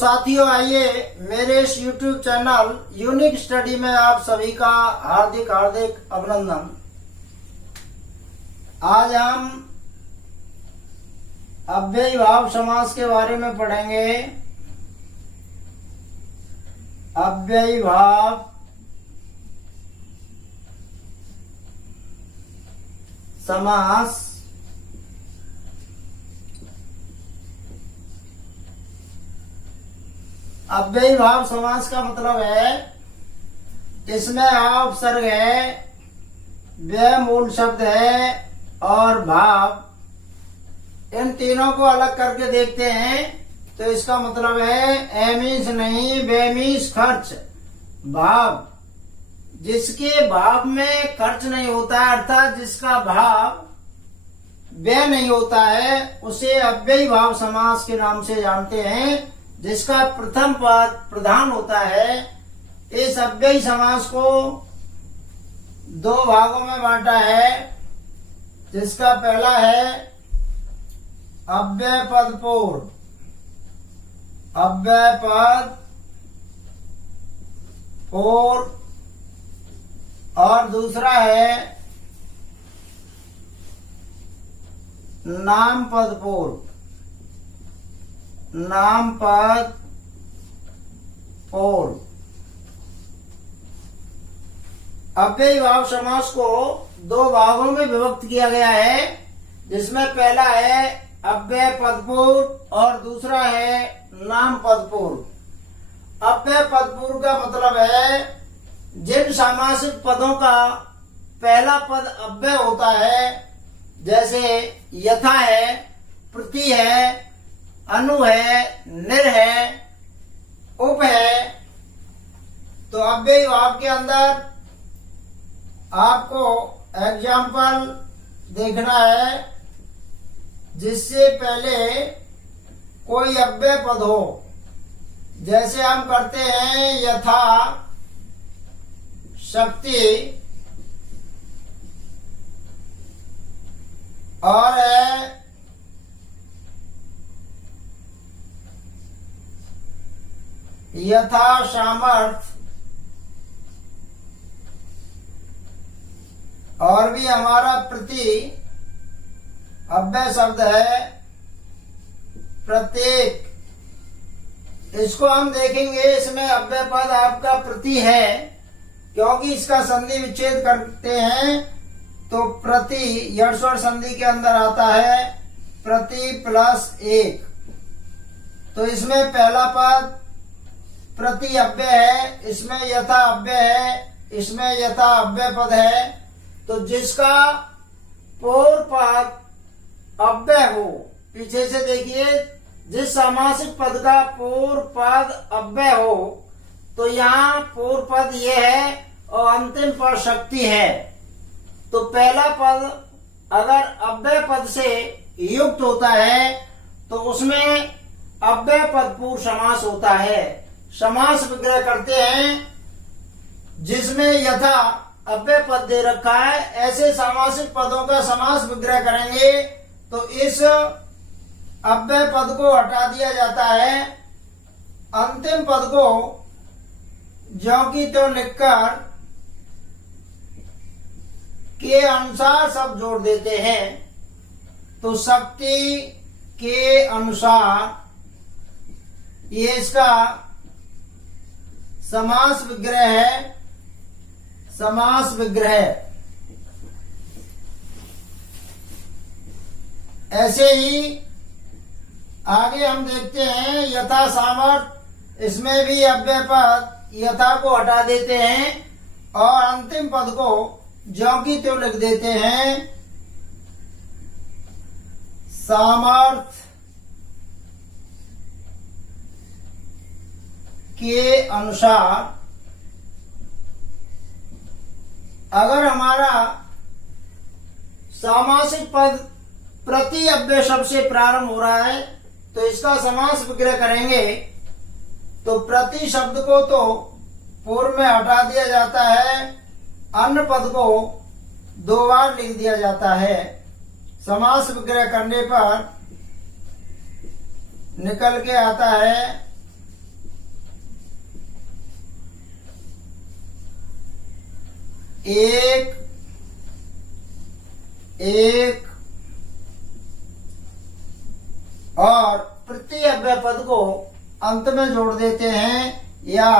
साथियों, आइए मेरे इस YouTube चैनल यूनिक स्टडी में आप सभी का हार्दिक हार्दिक अभिनंदन। आज हम अव्ययी भाव समास के बारे में पढ़ेंगे। अव्ययी भाव समास अव्ययी भाव समास का मतलब है इसमें आ उपसर्ग है, व्यय मूल शब्द है और भाव, इन तीनों को अलग करके देखते हैं तो इसका मतलब है एमीस नहीं बेमीस खर्च। भाव जिसके भाव में खर्च नहीं होता है, अर्थात जिसका भाव व्यय नहीं होता है, उसे अव्ययी भाव समास के नाम से जानते हैं। जिसका प्रथम पद प्रधान होता है। इस अव्ययी समास को दो भागों में बांटा है, जिसका पहला है अव्यय पद पूर्व, अव्यय पद पूर्व, और दूसरा है नाम पद पूर्व, नाम पद पूर्व। अव्ययी भाव समास को दो भागों में विभक्त किया गया है, जिसमें पहला है अव्यय पद पूर्व और दूसरा है नाम पद पूर्व। अव्यय पद पूर्व का मतलब है जिन सामासिक पदों का पहला पद अव्यय होता है, जैसे यथा है, प्रति है, अनु है, निर है, उप है। तो अव्ययी भाव के अंदर आपको एग्जाम्पल देखना है जिससे पहले कोई अव्यय पद हो। जैसे हम करते हैं यथा शक्ति, और है यथा सामर्थ, और भी हमारा प्रति अव्यय शब्द है प्रत्येक। इसको हम देखेंगे, इसमें अव्यय पद आपका प्रति है, क्योंकि इसका संधि विच्छेद करते हैं तो प्रति यड़ संधि के अंदर आता है प्रति प्लस एक। तो इसमें पहला पद प्रति अव्यय है, इसमें यथा अव्यय है, इसमें यथा अव्यय पद है। तो जिसका पूर्व पद अव्यय हो, पीछे से देखिए, जिस सामासिक पद का पूर्व पद अव्यय हो, तो यहाँ पूर्व पद ये है और अंतिम पद शक्ति है। तो पहला पद अगर अव्यय पद से युक्त होता है तो उसमें अव्यय पद पूर्व समास होता है। समास विग्रह करते हैं जिसमें यथा अव्यय पद दे रखा है, ऐसे सामासिक पदों का समास विग्रह करेंगे तो इस अव्यय पद को हटा दिया जाता है, अंतिम पद को ज्यों की त्यों लिखकर के अनुसार सब जोड़ देते हैं। तो शक्ति के अनुसार ये इसका समास विग्रह है, समास विग्रह। ऐसे ही आगे हम देखते हैं यथा सामर्थ, इसमें भी अव्यय पद यथा को हटा देते हैं और अंतिम पद को ज्यों की त्यों लिख देते हैं सामर्थ के अनुसार। अगर हमारा सामासिक पद प्रति अव्यय शब्द से प्रारंभ हो रहा है तो इसका समास विग्रह करेंगे तो प्रति शब्द को तो पूर्व में हटा दिया जाता है, अन्य पद को दो बार लिख दिया जाता है। समास विग्रह करने पर निकल के आता है एक एक और प्रति अव्यय पद को अंत में जोड़ देते हैं या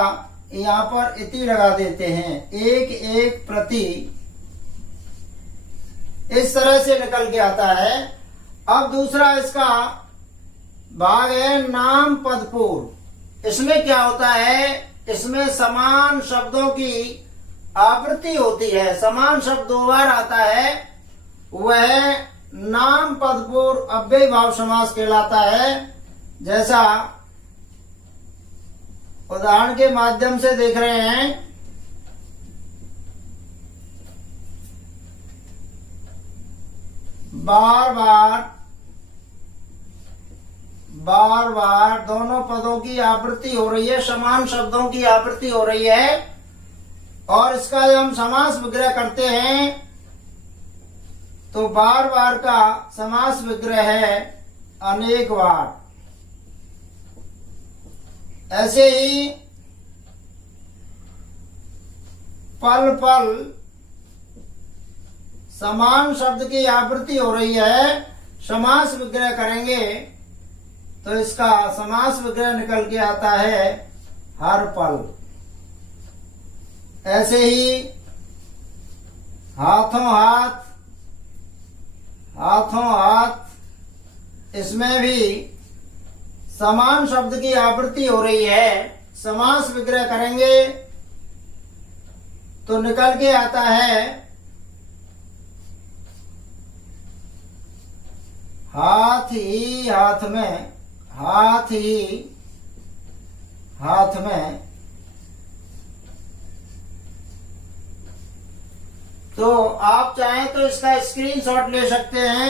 यहाँ पर इति लगा देते हैं, एक एक प्रति, इस तरह से निकल के आता है। अब दूसरा इसका भाग है नाम पद पूर्व। इसमें क्या होता है, इसमें समान शब्दों की आवृत्ति होती है, समान शब्द दो बार आता है, वह नाम पद पूर्व अव्ययी भाव समास कहलाता है। जैसा उदाहरण के माध्यम से देख रहे हैं, बार बार दोनों पदों की आवृत्ति हो रही है, समान शब्दों की आवृत्ति हो रही है, और इसका जब हम समास विग्रह करते हैं तो बार बार का समास विग्रह है अनेक बार। ऐसे ही पल पल समान शब्द की आवृत्ति हो रही है, समास विग्रह करेंगे तो इसका समास विग्रह निकल के आता है हर पल। ऐसे ही हाथों हाथ, हाथों हाथ, इसमें भी समान शब्द की आवृत्ति हो रही है, समास विग्रह करेंगे तो निकल के आता है हाथ ही हाथ में, हाथ ही हाथ में। तो आप चाहें तो इसका स्क्रीनशॉट ले सकते हैं